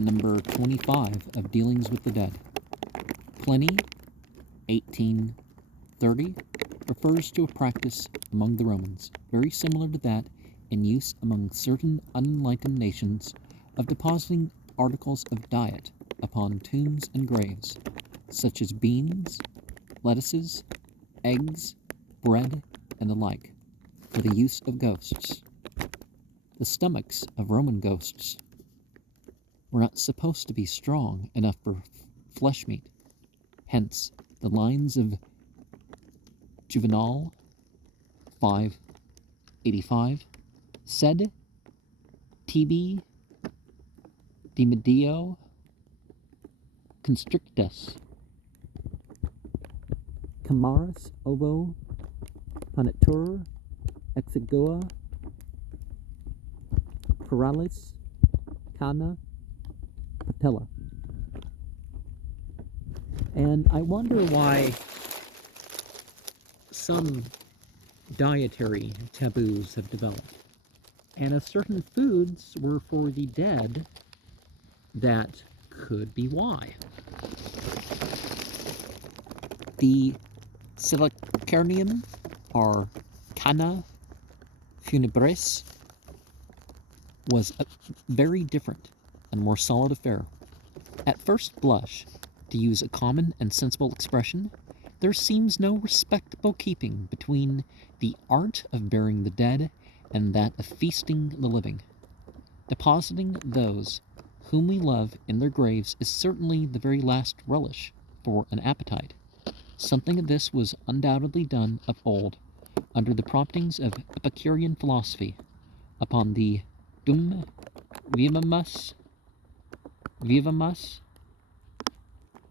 number 25 of Dealings with the Dead. Pliny, 1830, refers to a practice among the Romans, very similar to that in use among certain unenlightened nations, of depositing articles of diet upon tombs and graves, such as beans, lettuces, eggs, bread, and the like, for the use of ghosts. The stomachs of Roman ghosts were not supposed to be strong enough for flesh meat. Hence, the lines of Juvenal 585 said, tibi de medio constrictus, camaris ovo panatur exigua paralis cana patella. And I wonder why some dietary taboos have developed. And if certain foods were for the dead, that could be why. The Silicernium, or Cana funebris, was a very different and more solid affair. At first blush, to use a common and sensible expression, there seems no respectable keeping between the art of burying the dead and that of feasting the living. Depositing those whom we love in their graves is certainly the very last relish for an appetite. Something of this was undoubtedly done of old, under the promptings of Epicurean philosophy, upon the dum vivamus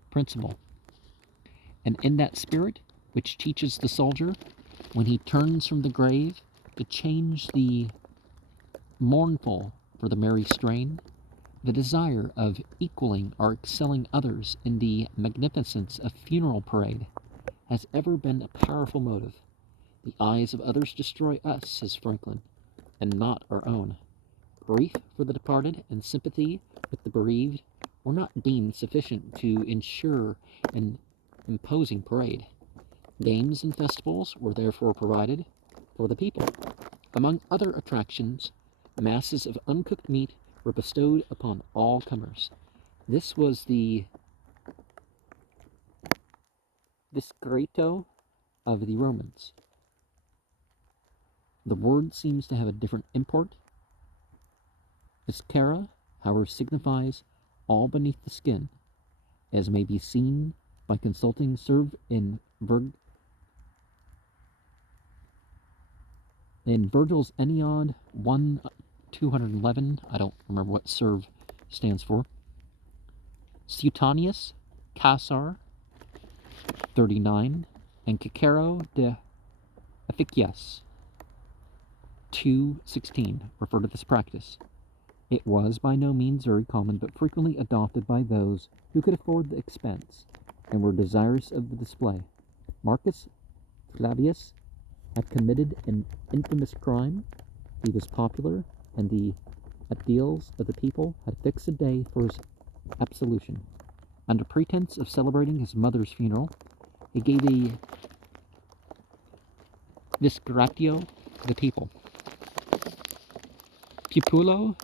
principle, and in that spirit which teaches the soldier, when he turns from the grave, to change the mournful for the merry strain, the desire of equaling or excelling others in the magnificence of funeral parade has ever been a powerful motive. The eyes of others destroy us, says Franklin, and not our own. Grief for the departed and sympathy with the bereaved were not deemed sufficient to ensure an imposing parade. Games and festivals were therefore provided for the people. Among other attractions, masses of uncooked meat were bestowed upon all comers. This was the discreto of the Romans. The word seems to have a different import. Viscera, however, signifies all beneath the skin, as may be seen by consulting Serve in Virgil's Aeneid 1:211. I don't remember what Serve stands for. Suetonius, Caesar 39, and Cicero de Officiis 2:16 refer to this practice. It was by no means very common, but frequently adopted by those who could afford the expense and were desirous of the display. Marcus Flavius had committed an infamous crime. He was popular, and the aediles of the people had fixed a day for his absolution. Under pretense of celebrating his mother's funeral, he gave a visceratio to the people. Pupulo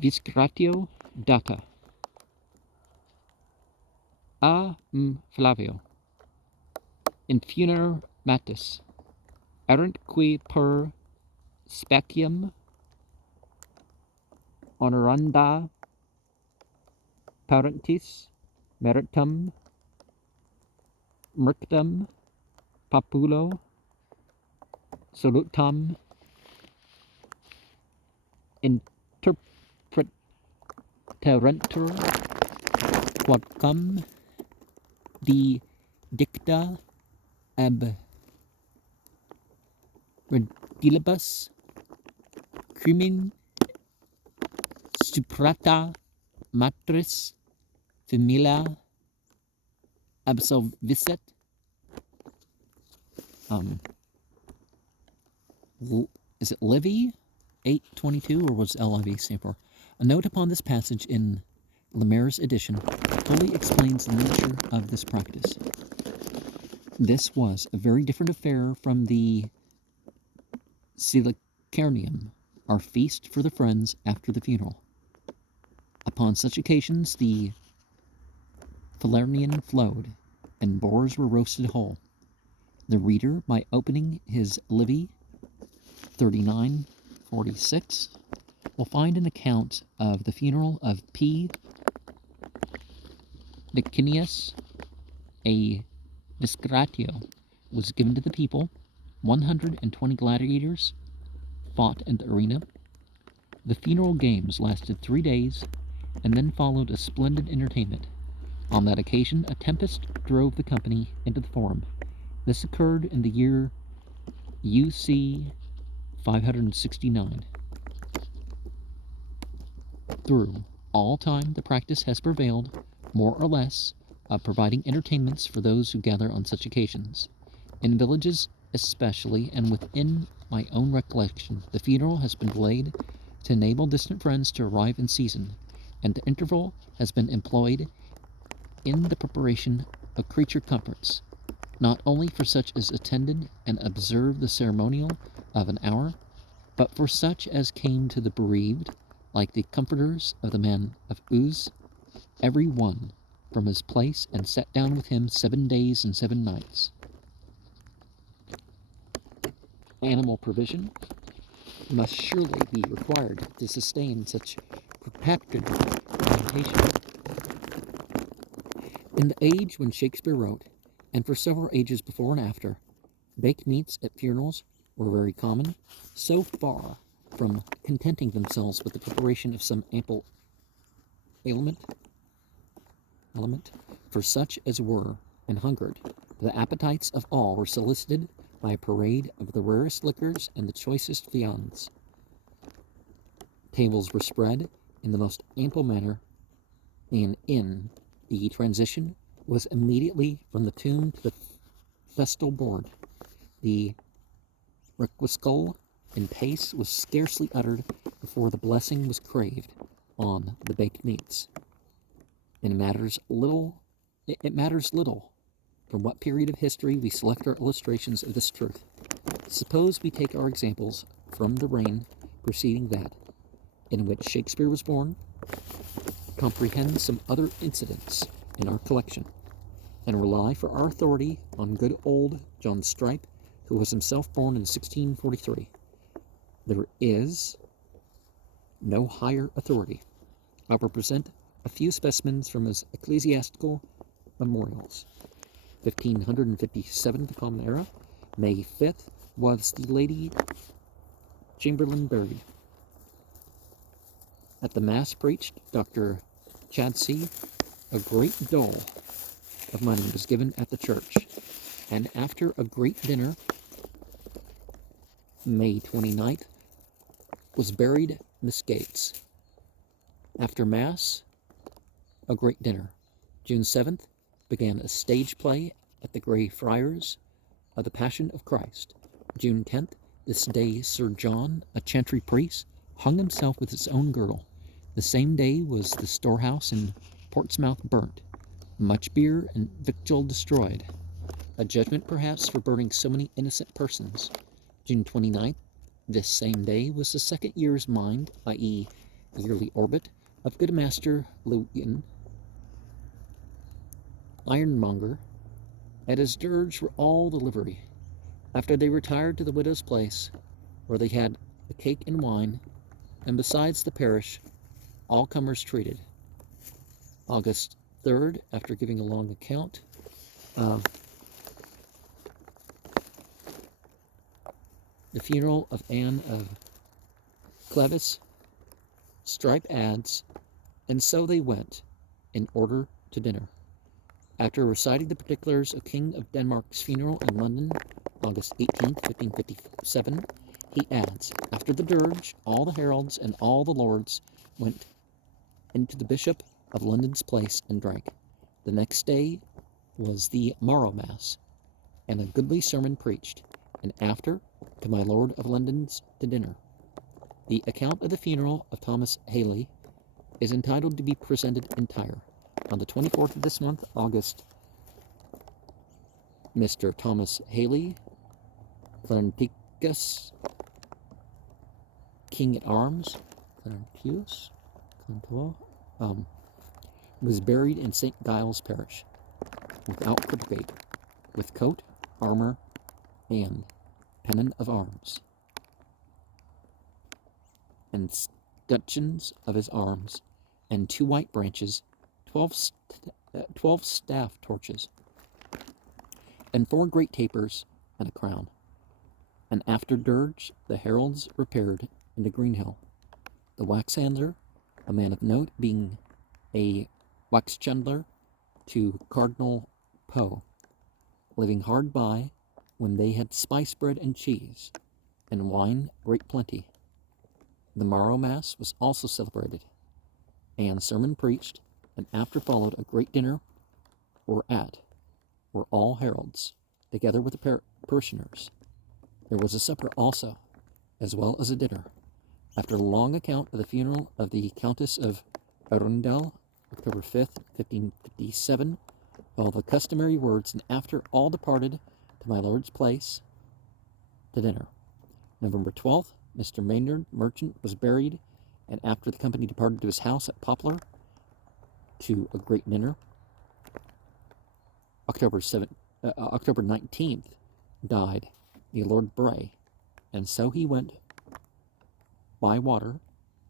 visceratio data. Flavio. In funere matis, errant qui per specium honoranda parentis meritum merctum populo salutam interpreterentur quodcum de dicta ab redilibus crimin suprata matris familia absolvisset. Is it Livy 8:22, or was LIV stand for? A note upon this passage in Lemaire's edition fully explains the nature of this practice. This was a very different affair from the Silicernium, our feast for the friends after the funeral. Upon such occasions the Falernian flowed, and boars were roasted whole. The reader, by opening his Livy 39:46, will find an account of the funeral of P. Licinius, a disgratio, was given to the people. 120 gladiators fought in the arena. The funeral games lasted 3 days, and then followed a splendid entertainment. On that occasion, a tempest drove the company into the forum. This occurred in the year UC 569. Through all time, the practice has prevailed, more or less, of providing entertainments for those who gather on such occasions. In villages especially, and within my own recollection, the funeral has been delayed to enable distant friends to arrive in season, and the interval has been employed in the preparation of creature comforts, not only for such as attended and observed the ceremonial of an hour, but for such as came to the bereaved, like the comforters of the man of Uz, every one from his place, and sat down with him 7 days and 7 nights. Animal provision must surely be required to sustain such protracted lamentation. In the age when Shakespeare wrote, and for several ages before and after, baked meats at funerals were very common, so far from contenting themselves with the preparation of some ample element for such as were and hungered. The appetites of all were solicited by a parade of the rarest liquors and the choicest viands. Tables were spread in the most ample manner, and in the transition was immediately from the tomb to the festal board. The requiescal in pace was scarcely uttered before the blessing was craved on the baked meats. It matters little from what period of history we select our illustrations of this truth. Suppose we take our examples from the reign preceding that in which Shakespeare was born, comprehend some other incidents in our collection, and rely for our authority on good old John Strype, who was himself born in 1643. There is no higher authority. I'll present a few specimens from his ecclesiastical memorials. 1557, the Common Era, May 5th, was the Lady Chamberlain buried. At the Mass preached, Dr. Chadsey, a great dole of money was given at the church, and after a great dinner, May 29th, was buried Miss Gates. After Mass, a great dinner. June 7th, began a stage play at the Grey Friars of the Passion of Christ. June 10th, this day Sir John, a chantry priest, hung himself with his own girdle. The same day was the storehouse in Portsmouth burnt, much beer and victual destroyed, a judgment perhaps for burning so many innocent persons. June 29th, this same day was the 2nd year's mind, i.e. yearly orbit, of good Master Lucius, ironmonger. At his dirge were all the livery. After they retired to the widow's place, where they had a cake and wine, and besides the parish, all comers treated. August 3rd, after giving a long account of the funeral of Anne of Cleves, Strype adds, and so they went in order to dinner. After reciting the particulars of King of Denmark's funeral in London, August 18th, 1557, he adds, after the dirge, all the heralds and all the lords went into the Bishop of London's place and drank. The next day was the morrow mass, and a goodly sermon preached, and after, to my Lord of London's to dinner. The account of the funeral of Thomas Haley is entitled to be presented entire. On the 24th of this month, August, Mr. Thomas Haley, Clenticus, King at Arms, Clenticus, was buried in St. Giles Parish, without cribblegate, with coat, armor, and pennon of arms, and scutcheons of his arms, and 2 white branches, 12 staff torches, and 4 great tapers, and a crown. And after dirge, the heralds repaired into Greenhill, the wax handler, a man of note, being a wax chandler to Cardinal Poe, living hard by, when they had spice bread and cheese, and wine great plenty. The morrow mass was also celebrated, and sermon preached, and after followed a great dinner, whereat were all heralds, together with the parishioners. There was a supper also, as well as a dinner. After a long account of the funeral of the Countess of Arundel, October 5th, 1557, all the customary words, and after all departed to my lord's place to dinner. November 12th, Mr. Maynard, merchant, was buried, and after the company departed to his house at Poplar to a great dinner. October 19th died the Lord Bray, and so he went by water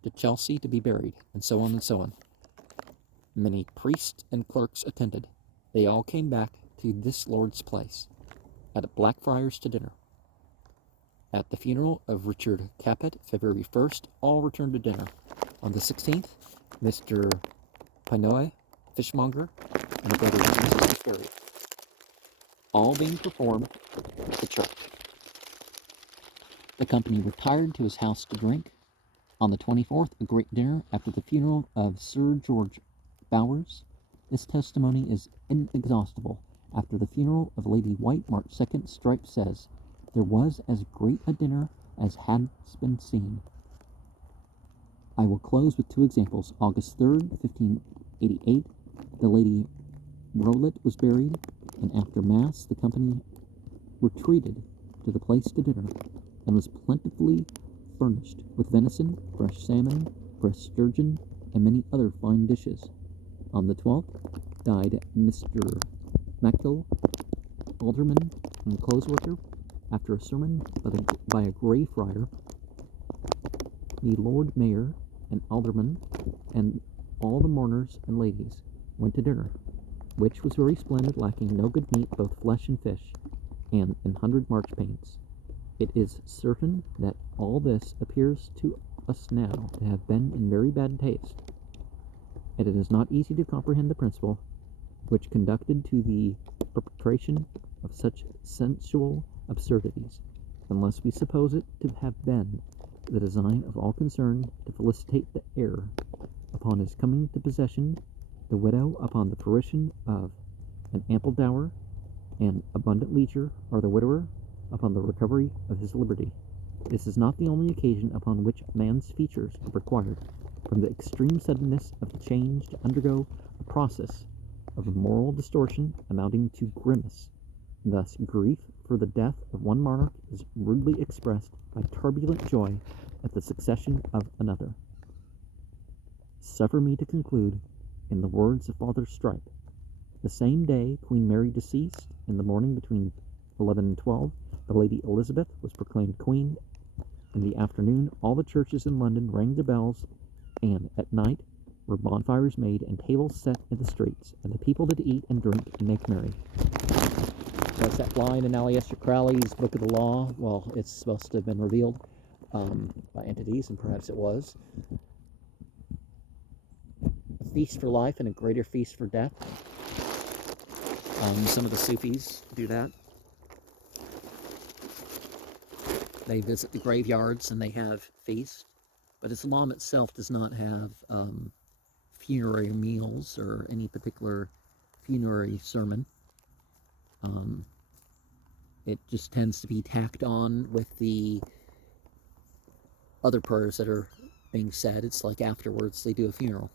to Chelsea to be buried, and so on and so on. Many priests and clerks attended. They all came back to this Lord's place, at Blackfriars to dinner. At the funeral of Richard Capet, February 1st, all returned to dinner. On the 16th, Mr. Pinoy, fishmonger, and a brother Jesus was buried, all being performed at the church. The company retired to his house to drink. On the 24th, a great dinner after the funeral of Sir George Bowers. This testimony is inexhaustible. After the funeral of Lady White, March 2nd, Stripe says, there was as great a dinner as has been seen. I will close with 2 examples. August 3rd, 1588, the Lady Rowlett was buried, and after Mass, the company retreated to the place to dinner, and was plentifully furnished with venison, fresh salmon, fresh sturgeon, and many other fine dishes. On the 12th, died Mr. Mackle, alderman and clothes worker. After a sermon by a Grey Friar, the Lord Mayor and alderman and all the mourners and ladies went to dinner, which was very splendid, lacking no good meat, both flesh and fish, and 100 marchpanes. It is certain that all this appears to us now to have been in very bad taste, and it is not easy to comprehend the principle which conducted to the perpetration of such sensual absurdities, unless we suppose it to have been the design of all concerned to felicitate the heir upon his coming to possession, the widow upon the fruition of an ample dower and abundant leisure, or the widower upon the recovery of his liberty. This is not the only occasion upon which man's features are required, from the extreme suddenness of the change, to undergo a process of moral distortion amounting to grimace. Thus, grief for the death of one monarch is rudely expressed by turbulent joy at the succession of another. Suffer me to conclude in the words of Father Stripe. The same day Queen Mary deceased, in the morning between 11 and 12, the Lady Elizabeth was proclaimed Queen. In the afternoon, all the churches in London rang their bells, and at night were bonfires made and tables set in the streets, and the people did eat and drink and make merry. That's that line in Aleister Crowley's Book of the Law. Well, it's supposed to have been revealed by entities, and perhaps it was. A feast for life and a greater feast for death. Some of the Sufis do that. They visit the graveyards and they have feasts. But Islam itself does not have funerary meals or any particular funerary sermon. It just tends to be tacked on with the other prayers that are being said, it's like afterwards they do a funeral.